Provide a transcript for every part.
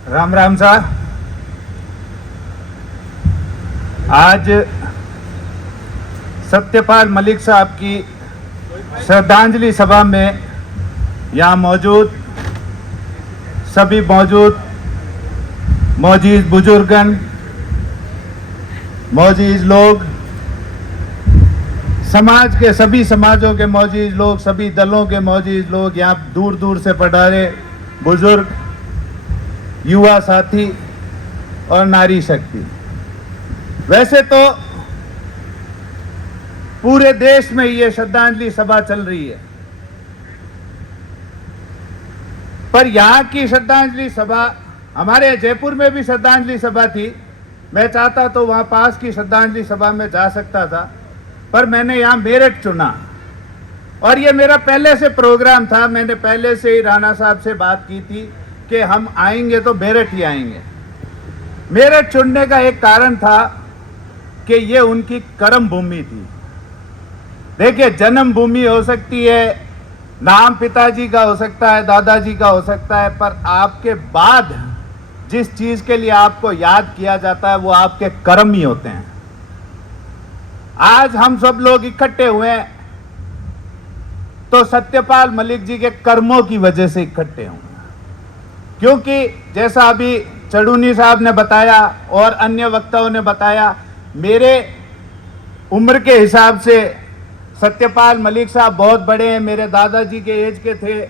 राम राम साहब। आज सत्यपाल मलिक साहब की श्रद्धांजलि सभा में यहाँ मौजूद सभी मौजूद बुजुर्गन, मौजूद लोग, समाज के सभी समाजों के मौजूद लोग, सभी दलों के मौजूद लोग, यहाँ दूर दूर से पधारे बुजुर्ग, युवा साथी और नारी शक्ति। वैसे तो पूरे देश में ये श्रद्धांजलि सभा चल रही है, पर यहाँ की श्रद्धांजलि सभा, हमारे जयपुर में भी श्रद्धांजलि सभा थी। मैं चाहता तो वहाँ पास की श्रद्धांजलि सभा में जा सकता था, पर मैंने यहाँ मेरठ चुना और ये मेरा पहले से प्रोग्राम था। मैंने पहले से ही राणा साहब से बात की थी कि हम आएंगे तो मेरठ ही आएंगे। मेरठ चुनने का एक कारण था कि ये उनकी कर्म भूमि थी। देखिए, जन्म भूमि हो सकती है, नाम पिताजी का हो सकता है, दादाजी का हो सकता है, पर आपके बाद जिस चीज के लिए आपको याद किया जाता है वो आपके कर्म ही होते हैं। आज हम सब लोग इकट्ठे हुए हैं तो सत्यपाल मलिक जी के कर्मों की वजह से इकट्ठे हुए, क्योंकि जैसा अभी चड़ूनी साहब ने बताया और अन्य वक्ताओं ने बताया, मेरे उम्र के हिसाब से सत्यपाल मलिक साहब बहुत बड़े हैं। मेरे दादाजी के एज के थे,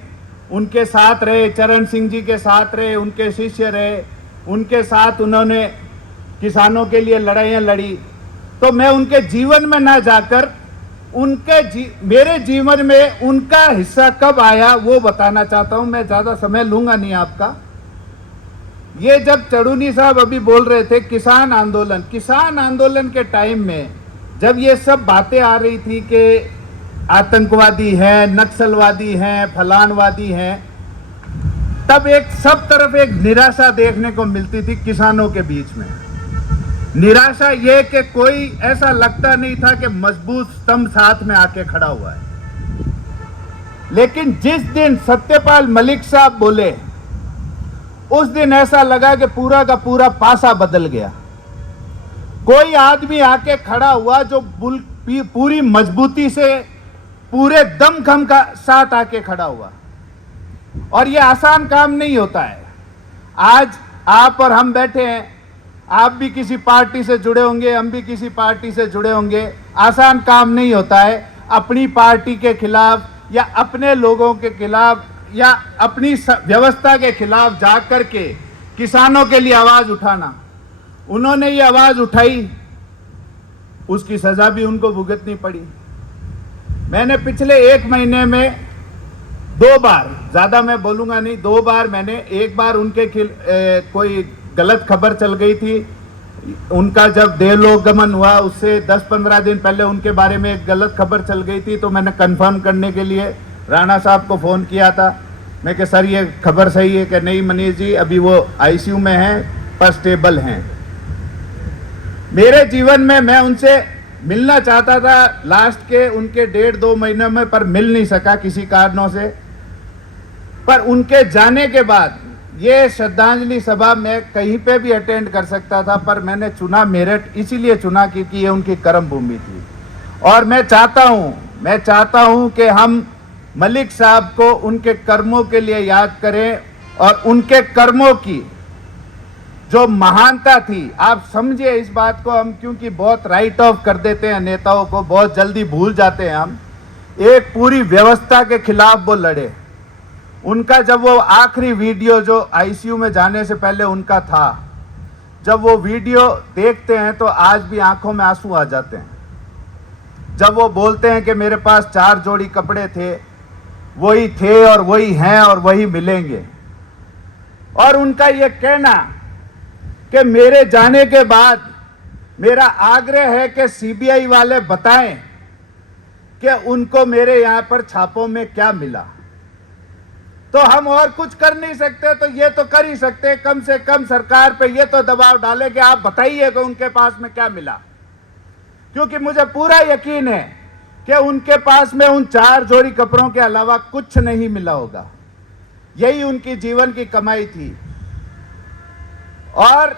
उनके साथ रहे, चरण सिंह जी के साथ रहे, उनके शिष्य रहे, उनके साथ उन्होंने किसानों के लिए लड़ाइयाँ लड़ी। तो मैं उनके जीवन में ना जाकर मेरे जीवन में उनका हिस्सा कब आया वो बताना चाहता हूं। मैं ज्यादा समय लूंगा नहीं आपका। ये जब चड़ूनी साहब अभी बोल रहे थे किसान आंदोलन के टाइम में जब ये सब बातें आ रही थी कि आतंकवादी हैं, नक्सलवादी हैं, फलानवादी हैं, तब सब तरफ एक निराशा देखने को मिलती थी किसानों के बीच में। निराशा ये कि कोई ऐसा लगता नहीं था कि मजबूत स्तंभ साथ में आके खड़ा हुआ है। लेकिन जिस दिन सत्यपाल मलिक साहब बोले, उस दिन ऐसा लगा कि पूरा का पूरा पासा बदल गया। कोई आदमी आके खड़ा हुआ जो पूरी मजबूती से, पूरे दमखम का साथ आके खड़ा हुआ। और ये आसान काम नहीं होता है। आज आप और हम बैठे हैं, आप भी किसी पार्टी से जुड़े होंगे, हम भी किसी पार्टी से जुड़े होंगे। आसान काम नहीं होता है अपनी पार्टी के खिलाफ या अपने लोगों के खिलाफ या अपनी व्यवस्था के खिलाफ जाकर के किसानों के लिए आवाज उठाना। उन्होंने ये आवाज उठाई, उसकी सजा भी उनको भुगतनी पड़ी। मैंने पिछले 1 महीने में 2 बार, ज्यादा मैं बोलूंगा नहीं, 2 बार मैंने, एक बार उनके कोई गलत खबर चल गई थी। उनका जब देवलोकगमन हुआ उससे 10-15 दिन पहले उनके बारे में एक गलत खबर चल गई थी, तो मैंने कंफर्म करने के लिए राणा साहब को फ़ोन किया था। मैं कि सर ये खबर सही है कि नहीं मनीष जी? अभी वो आईसीयू में हैं पर स्टेबल हैं। मेरे जीवन में मैं उनसे मिलना चाहता था लास्ट के उनके 1.5-2 महीने में, पर मिल नहीं सका किसी कारणों से। पर उनके जाने के बाद ये श्रद्धांजलि सभा मैं कहीं पे भी अटेंड कर सकता था, पर मैंने चुना मेरठ, इसीलिए चुना क्योंकि ये उनकी कर्म भूमि थी। और मैं चाहता हूं कि हम मलिक साहब को उनके कर्मों के लिए याद करें और उनके कर्मों की जो महानता थी, आप समझिए इस बात को। हम क्योंकि बहुत राइट ऑफ कर देते हैं नेताओं को, बहुत जल्दी भूल जाते हैं हम। एक पूरी व्यवस्था के खिलाफ वो लड़े। उनका जब वो आखिरी वीडियो जो आईसीयू में जाने से पहले उनका था, जब वो वीडियो देखते हैं तो आज भी आंखों में आंसू आ जाते हैं। जब वो बोलते हैं कि मेरे पास 4 जोड़ी कपड़े थे, वही थे और वही हैं और वही मिलेंगे। और उनका ये कहना कि मेरे जाने के बाद मेरा आग्रह है कि सीबीआई वाले बताएं कि उनको मेरे यहां पर छापों में क्या मिला। तो हम और कुछ कर नहीं सकते, तो ये तो कर ही सकते, कम से कम सरकार पे ये तो दबाव डाले कि आप बताइए कि उनके पास में क्या मिला। क्योंकि मुझे पूरा यकीन है कि उनके पास में उन 4 जोड़ी कपड़ों के अलावा कुछ नहीं मिला होगा। यही उनकी जीवन की कमाई थी। और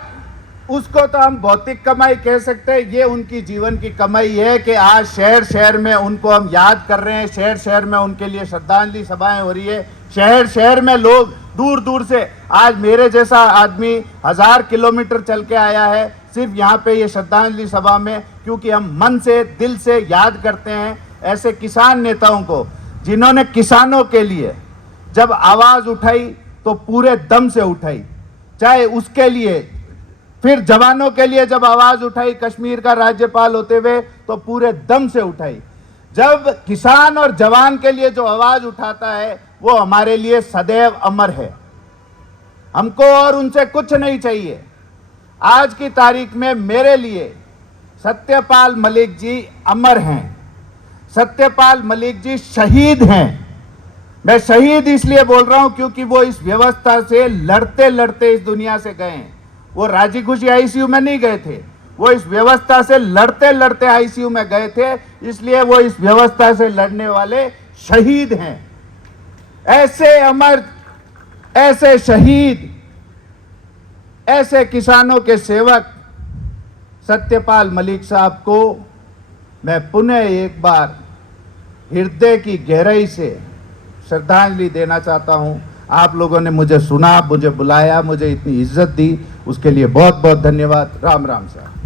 उसको तो हम भौतिक कमाई कह सकते हैं, ये उनकी जीवन की कमाई है कि आज शहर शहर में उनको हम याद कर रहे हैं, शहर शहर में उनके लिए श्रद्धांजलि सभाएं हो रही है, शहर शहर में लोग दूर दूर से, आज मेरे जैसा आदमी 1000 किलोमीटर चल के आया है सिर्फ यहाँ पे ये श्रद्धांजलि सभा में, क्योंकि हम मन से दिल से याद करते हैं ऐसे किसान नेताओं को जिन्होंने किसानों के लिए जब आवाज उठाई तो पूरे दम से उठाई, चाहे उसके लिए, फिर जवानों के लिए जब आवाज उठाई कश्मीर का राज्यपाल होते हुए तो पूरे दम से उठाई। जब किसान और जवान के लिए जो आवाज उठाता है वो हमारे लिए सदैव अमर है, हमको और उनसे कुछ नहीं चाहिए। आज की तारीख में मेरे लिए सत्यपाल मलिक जी अमर हैं, सत्यपाल मलिक जी शहीद हैं। मैं शहीद इसलिए बोल रहा हूं क्योंकि वो इस व्यवस्था से लड़ते लड़ते इस दुनिया से गए हैं। वो राजी खुशी आईसीयू में नहीं गए थे, वो इस व्यवस्था से लड़ते लड़ते आईसीयू में गए थे, इसलिए वो इस व्यवस्था से लड़ने वाले शहीद हैं। ऐसे अमर, ऐसे शहीद, ऐसे किसानों के सेवक सत्यपाल मलिक साहब को मैं पुनः एक बार हृदय की गहराई से श्रद्धांजलि देना चाहता हूं। आप लोगों ने मुझे सुना, मुझे बुलाया, मुझे इतनी इज्जत दी, उसके लिए बहुत बहुत धन्यवाद। राम राम साहब।